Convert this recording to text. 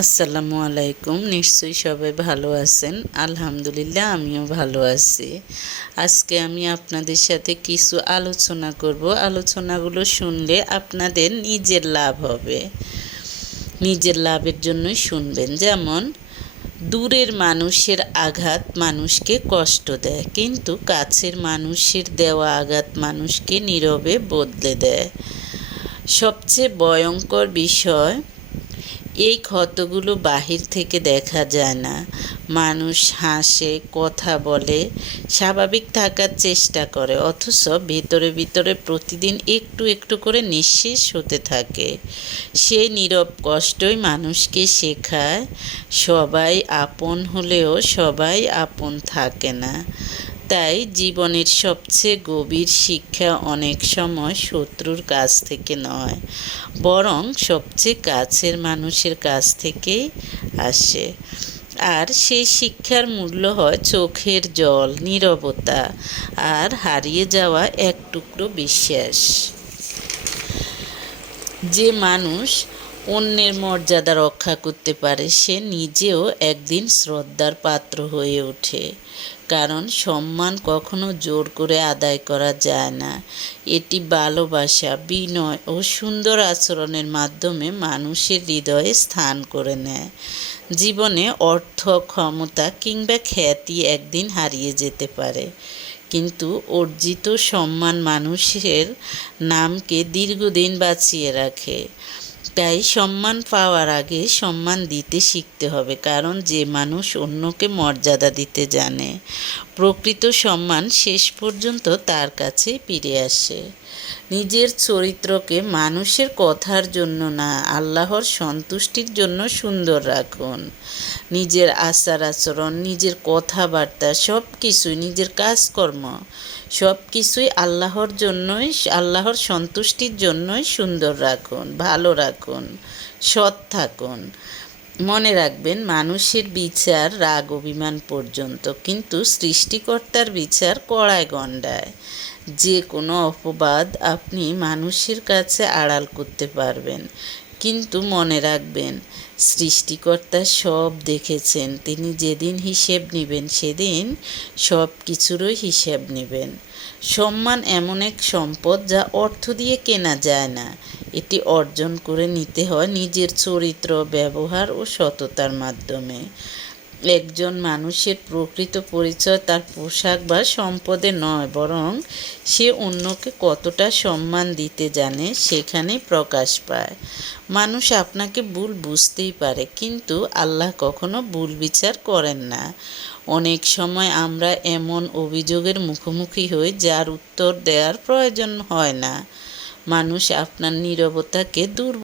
আসসালামু আলাইকুম। নিশ্চয়ই সবাই ভালো আছেন। আলহামদুলিল্লাহ আমিও ভালো আছি। আজকে আমি আপনাদের সাথে কিছু আলোচনা করব। আলোচনাগুলো শুনলে আপনাদের নিজের লাভ হবে। নিজের লাভের জন্যই শুনবেন। যেমন, দূরের মানুষের আঘাত মানুষকে কষ্ট দেয়, কিন্তু কাছের মানুষের দেওয়া আঘাত মানুষকে নীরবে বদলে দেয়। সবচেয়ে ভয়ঙ্কর বিষয়, এই ক্ষতগুলো বাহির থেকে দেখা যায় না। মানুষ হাসে, কথা বলে, স্বাভাবিক থাকার চেষ্টা করে, অথচ ভিতরে ভিতরে প্রতিদিন একটু একটু করে নিঃশেষ হতে থাকে। সেই নীরব কষ্টই মানুষকে শেখায় সবাই আপন হলেও সবাই আপন থাকে না। তাই জীবনের সবচেয়ে গভীর শিক্ষা অনেক সময় শত্রুর কাছ থেকে নয়, বরং সবচেয়ে কাছের মানুষের কাছ থেকেই আসে। আর সেই শিক্ষার মূল্য হয় চোখের জল, নীরবতা আর হারিয়ে যাওয়া এক টুকরো বিশ্বাস। যে মানুষ অন্যের মর্যাদা রক্ষা করতে পারে, সে নিজেও একদিন শ্রদ্ধার পাত্র হয়ে ওঠে। কারণ সম্মান কখনো জোর করে আদায় করা যায় না। এটি ভালোবাসা, বিনয় ও সুন্দর আচরণের মাধ্যমে মানুষের হৃদয়ে স্থান করে নেয়। জীবনে অর্থ, ক্ষমতা কিংবা খ্যাতি একদিন হারিয়ে যেতে পারে, কিন্তু অর্জিত সম্মান মানুষের নামকে দীর্ঘদিন বাঁচিয়ে রাখে। তাই সম্মান পাওয়ার আগে সম্মান দিতে শিখতে হবে, কারণ যে মানুষ অন্যকে মর্যাদা দিতে জানে, প্রকৃত সম্মান শেষ পর্যন্ত তার কাছেই ফিরে আসে। নিজের চরিত্রকে মানুষের কথার জন্য না, আল্লাহর সন্তুষ্টির জন্য সুন্দর রাখুন। নিজের আচার আচরণ, নিজের কথাবার্তা, সব কিছুই, নিজের কাজকর্ম সব কিছুই আল্লাহর সন্তুষ্টির জন্যই সুন্দর রাখুন, ভালো রাখুন, সৎ থাকুন। মনে রাখবেন, মানুষের বিচার রাগ অভিমান পর্যন্ত, কিন্তু সৃষ্টিকর্তার বিচার কড়ায় গণ্ডায়। যে কোনো অপবাদ আপনি মানুষের কাছে আড়াল করতে পারবেন, কিন্তু মনে রাখবেন, সৃষ্টিকর্তা সব দেখেছেন। তিনি যেদিন হিসেব নেবেন, সেদিন সব কিছুরই হিসেব নেবেন। সম্মান এমন এক সম্পদ যা অর্থ দিয়ে কেনা যায় না। এটি অর্জন করে নিতে হয় নিজের চরিত্র, ব্যবহার ও সততার মাধ্যমে। একজন মানুষের প্রকৃত পরিচয় তার পোশাক বা সম্পদে নয়, বরং সে অন্যকে কতটা সম্মান দিতে জানে সেখানে প্রকাশ পায়। মানুষ আপনাকে ভুল বুঝতেই পারে, কিন্তু আল্লাহ কখনো ভুল বিচার করেন না। অনেক সময় আমরা এমন অভিযোগের মুখোমুখি হই যার উত্তর দেওয়ার প্রয়োজন হয় না। মানুষ আপনার নীরবতাকে